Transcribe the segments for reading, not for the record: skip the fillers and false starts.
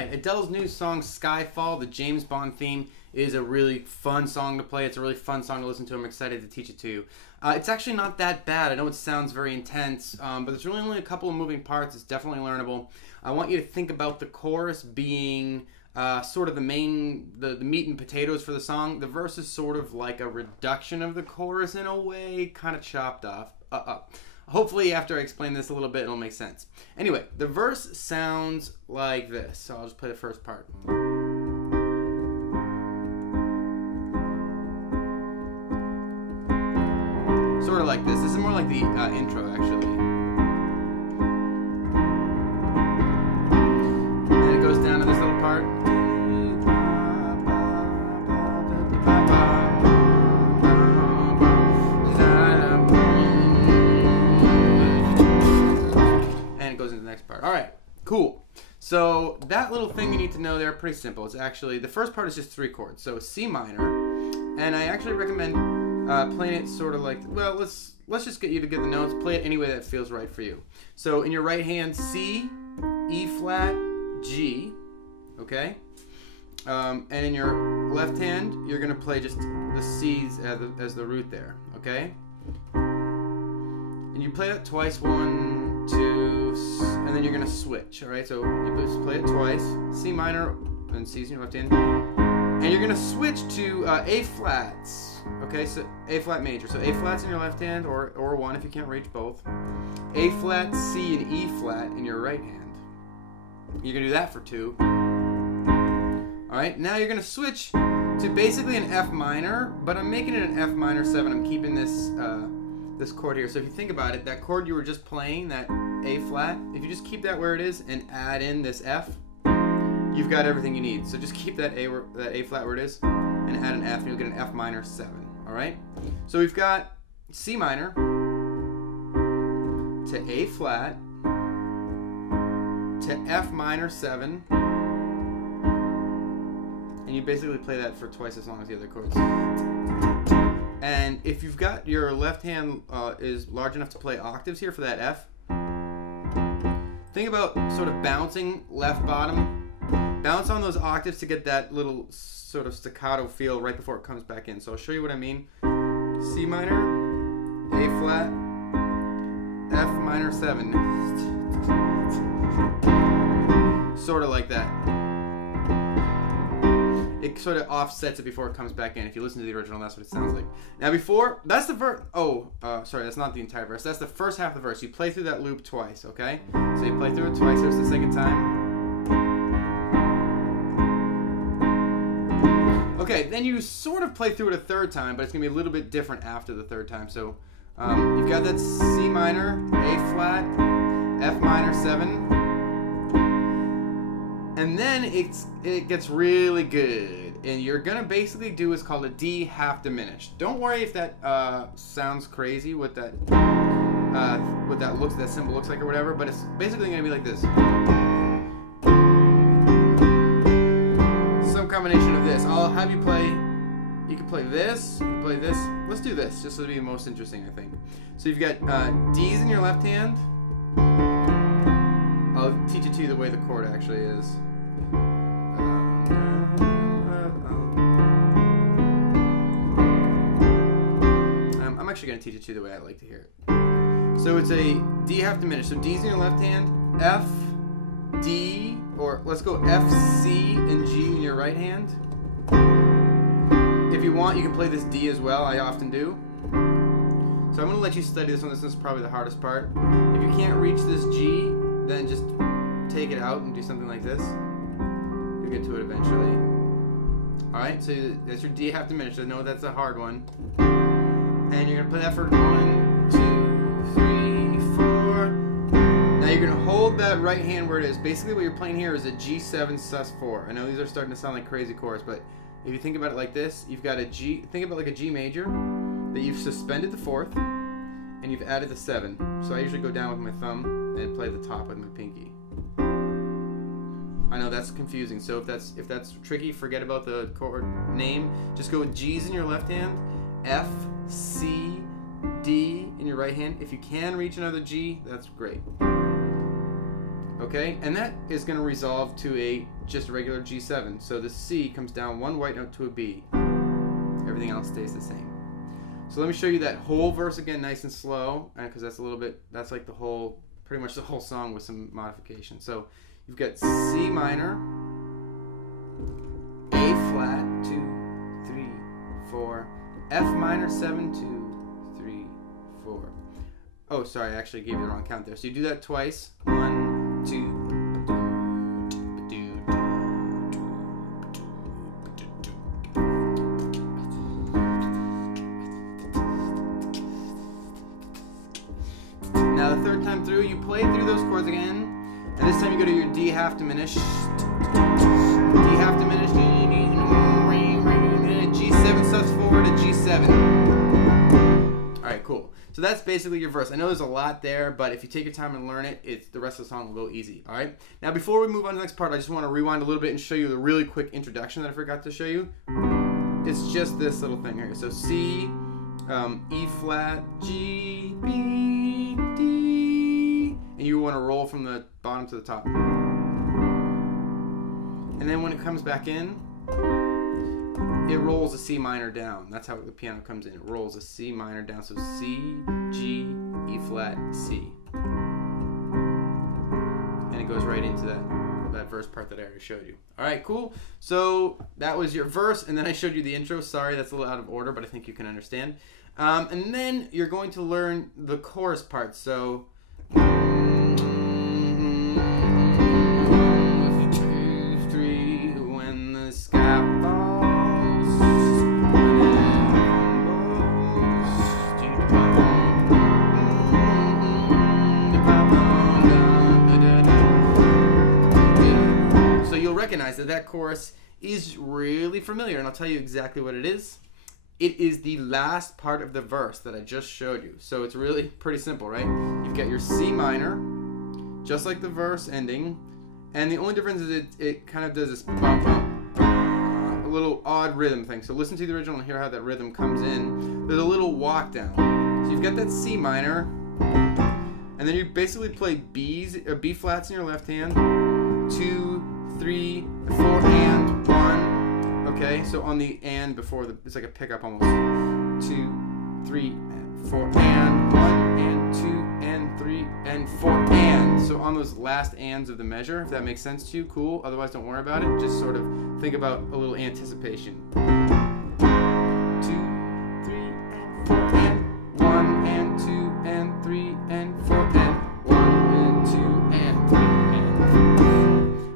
Alright, Adele's new song Skyfall, the James Bond theme, is a really fun song to play. It's a really fun song to listen to. I'm excited to teach it to you. It's actually not that bad. I know it sounds very intense, but there's really only a couple of moving parts. It's definitely learnable. I want you to think about the chorus being sort of the main, the meat and potatoes for the song. The verse is sort of like a reduction of the chorus in a way, kind of chopped off. Hopefully after I explain this a little bit, it'll make sense. Anyway, the verse sounds like this. So I'll just play the first part. Sort of like this. This is more like the intro, actually. And it goes down to this little part. Alright, cool. So that little thing you need to know there, pretty simple. It's actually, the first part is just 3 chords. So C minor, and I actually recommend playing it sort of like, well, let's just get you to get the notes. Play it any way that feels right for you. So in your right hand, C, E flat, G, okay? And in your left hand, you're going to play just the C's as the root there, okay? And you play that twice, 1, 2, and then you're going to switch, alright? So you just play it twice, C minor, and C's in your left hand. And you're going to switch to A flats, okay? So A flat major. So A flats in your left hand, or 1 if you can't reach both. A flat, C, and E flat in your right hand. You're going to do that for 2. Alright, now you're going to switch to basically an F minor, but I'm making it an F minor 7. I'm keeping this this chord here. So if you think about it, that chord you were just playing, that A flat, if you just keep that where it is and add in this F, you've got everything you need. So just keep that A flat where it is and add an F and you'll get an F minor 7. Alright? So we've got C minor to A flat to F minor 7, and you basically play that for twice as long as the other chords. And if you've got your left hand is large enough to play octaves here for that F, think about sort of bouncing left bottom. Bounce on those octaves to get that little sort of staccato feel right before it comes back in. So I'll show you what I mean. C minor, A flat, F minor 7. Sort of like that. It sort of offsets it before it comes back in. If you listen to the original, that's what it sounds like. Now before, that's the verse. Oh, sorry, that's not the entire verse. That's the first half of the verse. You play through that loop twice, okay? So you play through it twice. Here's the second time. Okay, then you sort of play through it a third time, but it's going to be a little bit different after the third time. So you've got that C minor, A flat, F minor 7. And then it gets really good, and you're gonna basically do what's called a D half diminished. Don't worry if that sounds crazy, what that symbol looks like or whatever, but it's basically gonna be like this. Some combination of this. I'll have you play. You can play this. You can play this. Let's do this, just so it'll be the most interesting, I think. So you've got D's in your left hand. I'll teach it to you the way the chord actually is. I'm actually going to teach it to you the way I like to hear it. So it's a D half diminished. So D's in your left hand, F, D, or let's go F, C, and G in your right hand. If you want, you can play this D as well. I often do. So I'm going to let you study this one. This is probably the hardest part. If you can't reach this G, then just take it out and do something like this. You'll get to it eventually. Alright, so that's your D half diminished. I know that's a hard one. And you're going to play that for 1, 2, 3, 4. Now you're going to hold that right hand where it is. Basically what you're playing here is a G7 sus4. I know these are starting to sound like crazy chords, but if you think about it like this, you've got a G, think about like a G major that you've suspended the 4th and you've added the 7. So I usually go down with my thumb and play the top with my pinky. I know that's confusing, so if that's tricky, forget about the chord name. Just go with G's in your left hand, F, C, D in your right hand. If you can reach another G, that's great. Okay, and that is going to resolve to a just a regular G7. So the C comes down one white note to a B. Everything else stays the same. So let me show you that whole verse again, nice and slow, because that's a little bit, that's like the whole, pretty much the whole song with some modification. So you've got C minor, A flat, 2, 3, 4, F minor, 7, 2, 3, 4. Oh, sorry, I actually gave you the wrong count there. So you do that twice. 1, 2. Now the third time through, you play through those chords again, and this time you go to your D half diminished, D half diminished, G7 sus4 to G7. All right, cool. So that's basically your verse. I know there's a lot there, but if you take your time and learn it, the rest of the song will go easy. All right. Now before we move on to the next part, I just want to rewind a little bit and show you the really quick introduction that I forgot to show you. It's just this little thing here. So C, E flat, G, B, D, and you want to roll from the bottom to the top. And then when it comes back in, it rolls a C minor down. That's how the piano comes in. It rolls a C minor down. So C, G, E flat, C. And it goes right into that verse part that I already showed you. All right, cool. So that was your verse, and then I showed you the intro. Sorry, that's a little out of order, but I think you can understand. And then you're going to learn the chorus part. So when the sky falls, so you'll recognize that that chorus is really familiar, and I'll tell you exactly what it is. It is the last part of the verse that I just showed you. So it's really pretty simple, right? You've got your C minor, just like the verse ending, and the only difference is it kind of does this bum, bum, bum, a little odd rhythm thing. So listen to the original and hear how that rhythm comes in. There's a little walk down. So you've got that C minor, and then you basically play B flats in your left hand, 2, 3, 4, and 1. Okay, so on the and before it's like a pickup almost. 2, 3, and 4, and 1, and 2, and 3, and 4, and. So on those last ands of the measure, if that makes sense to you, cool. Otherwise, don't worry about it. Just sort of think about a little anticipation. 2, 3, and 4, and 1, and 2, and 3, and 4, and 1, and 2, and 3, and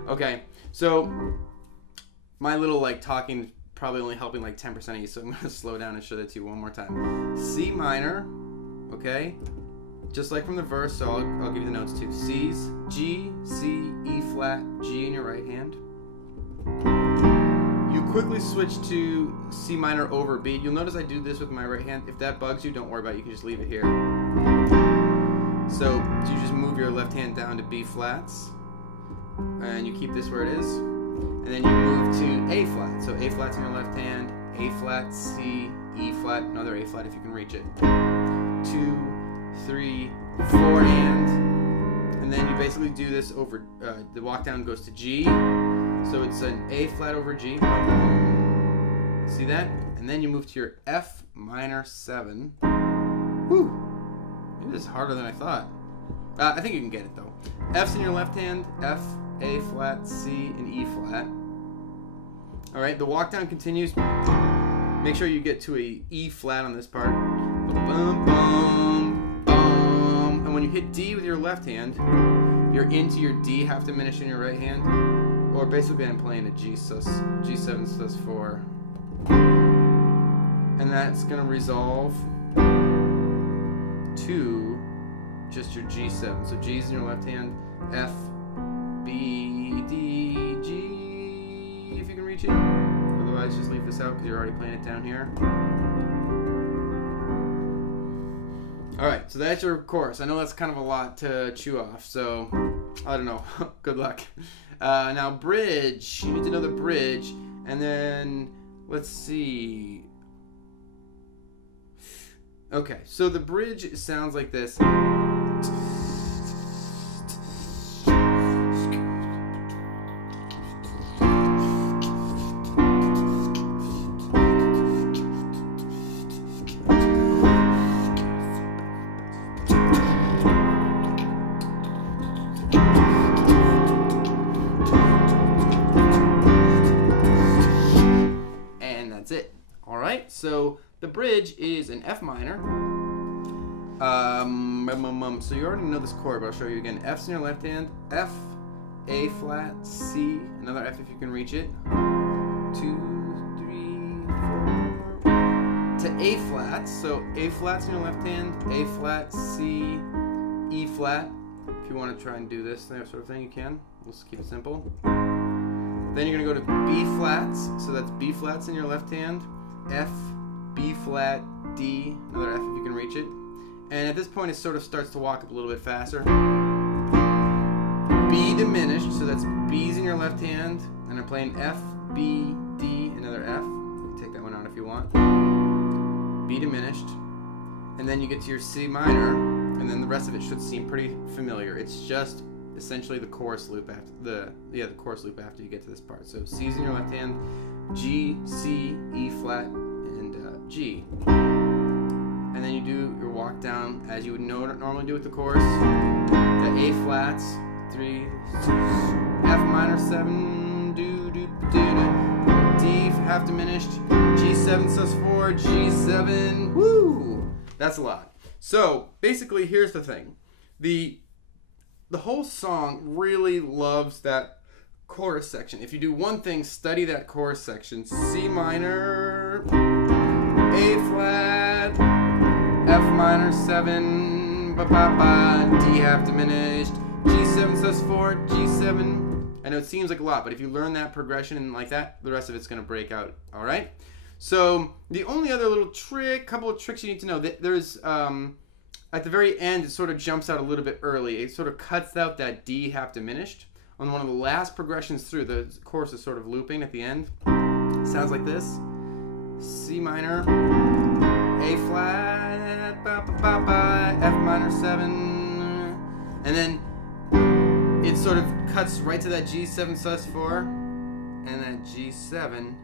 4. Okay, so my little like talking probably only helping like 10% of you, so I'm going to slow down and show that to you one more time. C minor, okay, just like from the verse, so I'll give you the notes too. C's, G, C, E flat, G in your right hand. You quickly switch to C minor over B. You'll notice I do this with my right hand. If that bugs you, don't worry about it. You can just leave it here. So you just move your left hand down to B flats, and you keep this where it is. And then you move to A flat. So A flat's in your left hand, A flat, C, E flat, another A flat if you can reach it. 2, 3, 4, and then you basically do this over, the walk down goes to G. So it's an A flat over G. See that? And then you move to your F minor 7. Whew. It is harder than I thought. I think you can get it though. F's in your left hand, F, A flat, C, and E flat. All right, the walk down continues. Make sure you get to a E flat on this part. Bum, bum, bum. And when you hit D with your left hand, you're into your D half diminished in your right hand. Or basically I'm playing a G7 sus4. And that's gonna resolve to just your G7. So G's in your left hand, F, B, D, G, if you can reach it. Otherwise, just leave this out because you're already playing it down here. Alright, so that's your chorus. I know that's kind of a lot to chew off, so I don't know. Good luck. Now, bridge. You need to know the bridge. And then, let's see. Okay, so the bridge sounds like this. All right, so the bridge is an F minor. So you already know this chord, but I'll show you again. F's in your left hand, F, A flat, C, another F if you can reach it. 2, 3, 4. To A flat, so A flat's in your left hand, A flat, C, E flat. If you want to try and do this sort of thing, you can. Let's keep it simple. Then you're going to go to B flats, so that's B flats in your left hand, F, B flat, D, another F if you can reach it. And at this point it sort of starts to walk up a little bit faster. B diminished, so that's B's in your left hand, and I'm playing F, B, D, another F. You can take that one out if you want. B diminished. And then you get to your C minor, and then the rest of it should seem pretty familiar. It's just essentially the chorus loop after the chorus loop after you get to this part. So C's in your left hand, G, C, E flat, and G. And then you do your walk down as you would normally do with the chorus. The A flats, 3, F minor 7, do do do do, D half diminished, G7 sus4, G7. Woo! That's a lot. So basically, here's the thing: the whole song really loves that chorus section. If you do one thing, study that chorus section. C minor, A flat, F minor 7, ba ba ba, D half diminished, G7 sus4, G7. I know it seems like a lot, but if you learn that progression and like that, the rest of it's going to break out. All right. So the only other little couple of tricks you need to know, that there's at the very end, it sort of jumps out a little bit early. It sort of cuts out that D half diminished. On one of the last progressions through, the chorus is sort of looping at the end. It sounds like this. C minor, A flat, ba, ba, ba, ba, F minor 7. And then it sort of cuts right to that G7 sus4 and that G7.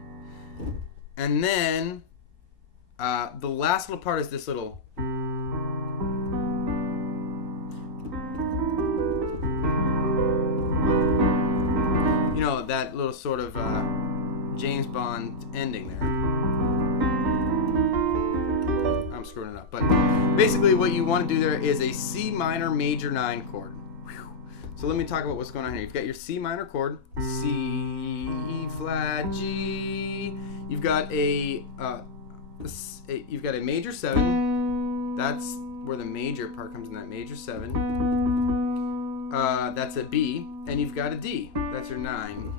And then the last little part is this little... You know, that little sort of James Bond ending there. I'm screwing it up. But basically what you want to do there is a C minor major 9 chord. Whew. So let me talk about what's going on here. You've got your C minor chord, C, E flat, G. You've got a major 7. That's where the major part comes in, that major 7. That's a B, and you've got a D. That's your 9.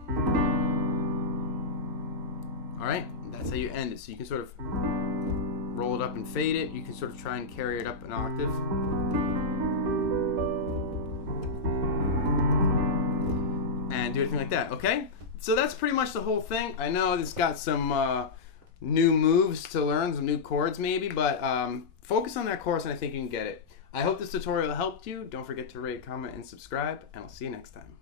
Alright, that's how you end it. So you can sort of roll it up and fade it. You can sort of try and carry it up an octave. And do anything like that, okay? So that's pretty much the whole thing. I know it's got some new moves to learn, some new chords maybe, but focus on that chorus and I think you can get it. I hope this tutorial helped you. Don't forget to rate, comment, and subscribe, and I'll see you next time.